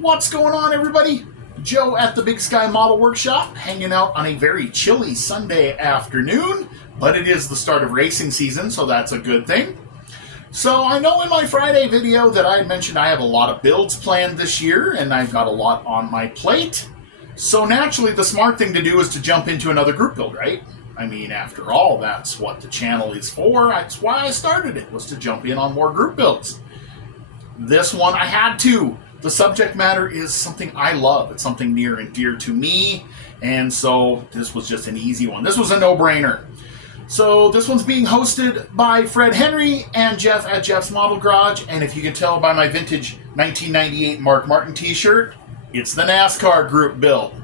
What's going on, everybody? Joe at the Big Sky Model Workshop, hanging out on a very chilly Sunday afternoon, but it is the start of racing season, so that's a good thing. So I know in my Friday video that I had mentioned I have a lot of builds planned this year, and I've got a lot on my plate. So naturally, the smart thing to do is to jump into another group build, right? I mean, after all, that's what the channel is for. That's why I started it, was to jump in on more group builds. This one I had to. The subject matter is something I love. It's something near and dear to me, and so this was just an easy one. This was a no-brainer. So this one's being hosted by Fred Henry and Jeff at Jeff's Model Garage, and if you can tell by my vintage 1998 Mark Martin t-shirt, it's the NASCAR group build.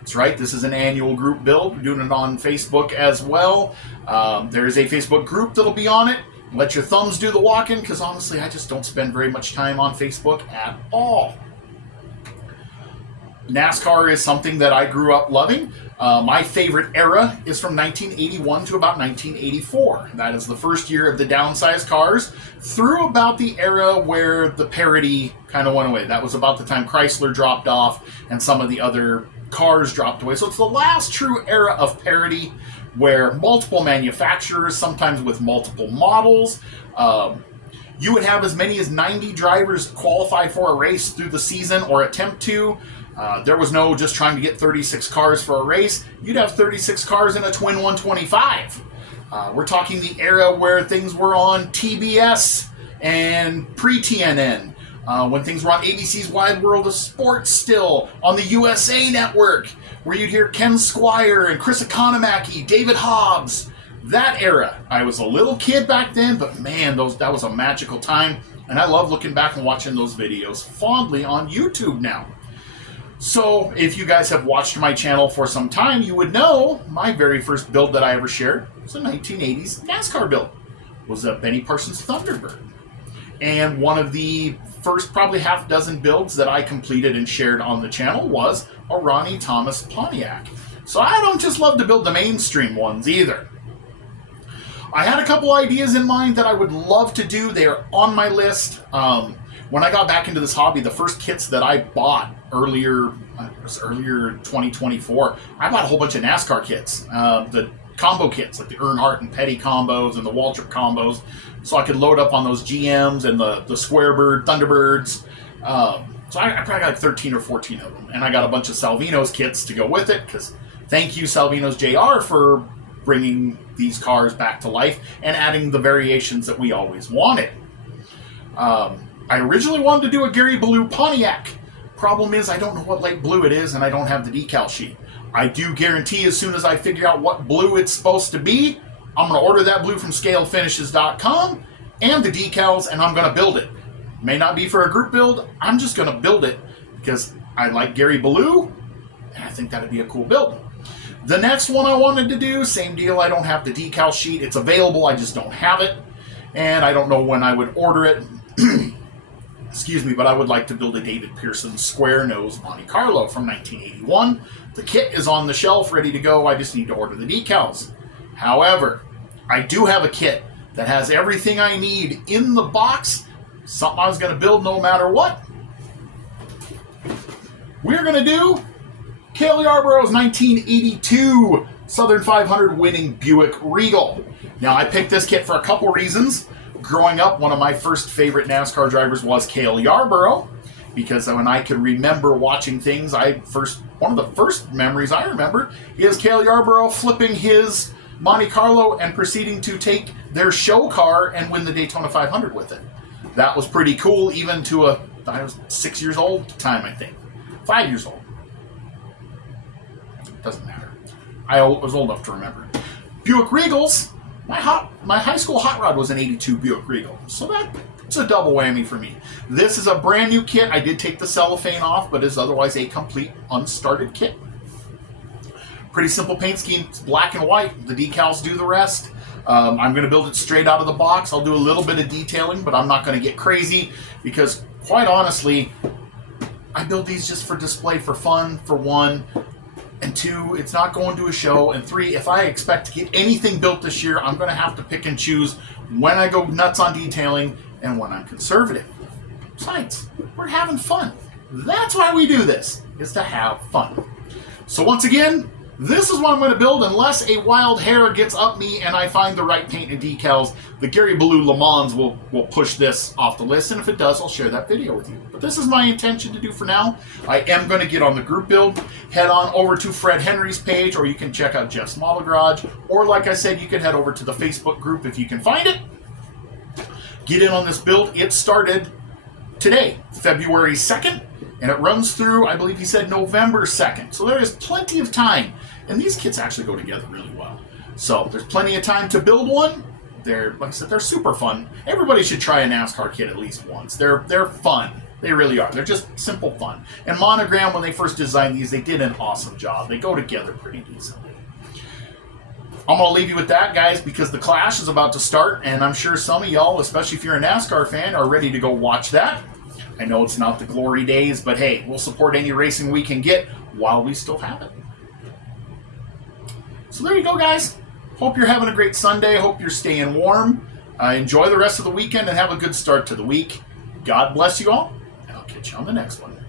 That's right, this is an annual group build. We're doing it on Facebook as well. There is a Facebook group that'll be on it. Let your thumbs do the walking, because honestly, I just don't spend very much time on Facebook at all. NASCAR is something that I grew up loving. My favorite era is from 1981 to about 1984. That is the first year of the downsized cars, through about the era where the parity kind of went away. That was about the time Chrysler dropped off and some of the other cars dropped away. So it's the last true era of parity, where multiple manufacturers, sometimes with multiple models, you would have as many as 90 drivers qualify for a race through the season or attempt to. There was no just trying to get 36 cars for a race. You'd have 36 cars in a twin 125. We're talking the era where things were on TBS and pre-TNN. When things were on ABC's Wide World of Sports still, on the USA Network, where you'd hear Ken Squire and Chris Economaki, David Hobbs. That era. I was a little kid back then, but man, that was a magical time. And I love looking back and watching those videos fondly on YouTube now. So if you guys have watched my channel for some time, you would know my very first build that I ever shared was a 1980s NASCAR build. It was a Benny Parsons Thunderbird. And one of the first probably half dozen builds that I completed and shared on the channel was a Ronnie Thomas Pontiac. So I don't just love to build the mainstream ones either. I had a couple ideas in mind that I would love to do. They are on my list. When I got back into this hobby, the first kits that I bought earlier 2024, I bought a whole bunch of NASCAR kits. The combo kits, like the Earnhardt and Petty combos and the Waltrip combos, so I could load up on those GMs and the Squarebird Thunderbirds. So I probably got like 13 or 14 of them. And I got a bunch of Salvino's kits to go with it, because thank you, Salvino's JR, for bringing these cars back to life and adding the variations that we always wanted. I originally wanted to do a Gary Blue Pontiac. Problem is, I don't know what light blue it is, and I don't have the decal sheet. I do guarantee as soon as I figure out what blue it's supposed to be, I'm going to order that blue from scalefinishes.com and the decals, and I'm going to build it. May not be for a group build. I'm just going to build it because I like Gary Blue, and I think that'd be a cool build. The next one I wanted to do, same deal. I don't have the decal sheet. It's available. I just don't have it, and I don't know when I would order it. Excuse me, but I would like to build a David Pearson Square Nose Monte Carlo from 1981. The kit is on the shelf, ready to go. I just need to order the decals. However, I do have a kit that has everything I need in the box. Something I was going to build no matter what. We're going to do Cale Yarborough's 1982 Southern 500 winning Buick Regal. Now, I picked this kit for a couple reasons. Growing up, one of my first favorite NASCAR drivers was Cale Yarborough, because when I can remember watching things, one of the first memories I remember is Cale Yarborough flipping his Monte Carlo and proceeding to take their show car and win the Daytona 500 with it. That was pretty cool, even to I was 6 years old at the time, I think. 5 years old. Doesn't matter. I was old enough to remember. Buick Regals. My high school hot rod was an 82 Buick Regal, so that's a double whammy for me. This is a brand new kit. I did take the cellophane off, but is otherwise a complete unstarted kit. Pretty simple paint scheme. It's black and white. The decals do the rest. I'm going to build it straight out of the box. I'll do a little bit of detailing, but I'm not going to get crazy, because quite honestly, I build these just for display, for fun, for one. And two, it's not going to a show. And three, if I expect to get anything built this year, I'm going to have to pick and choose when I go nuts on detailing and when I'm conservative. Besides, we're having fun. That's why we do this, is to have fun. So once again, this is what I'm going to build unless a wild hair gets up me and I find the right paint and decals. The Gary Ballou Le Mans will push this off the list, and if it does, I'll share that video with you. But this is my intention to do for now. I am going to get on the group build. Head on over to Fred Henry's page, or you can check out Jeff's Model Garage, or like I said, you can head over to the Facebook group if you can find it. Get in on this build. It started today, February 2nd. And it runs through, I believe he said, November 2nd. So there is plenty of time. And these kits actually go together really well. So there's plenty of time to build one. Like I said, they're super fun. Everybody should try a NASCAR kit at least once. They're fun. They really are. They're just simple fun. And Monogram, when they first designed these, they did an awesome job. They go together pretty decently. I'm going to leave you with that, guys, because the Clash is about to start. And I'm sure some of y'all, especially if you're a NASCAR fan, are ready to go watch that. I know it's not the glory days, but hey, we'll support any racing we can get while we still have it. So there you go, guys. Hope you're having a great Sunday. Hope you're staying warm. Enjoy the rest of the weekend and have a good start to the week. God bless you all, and I'll catch you on the next one.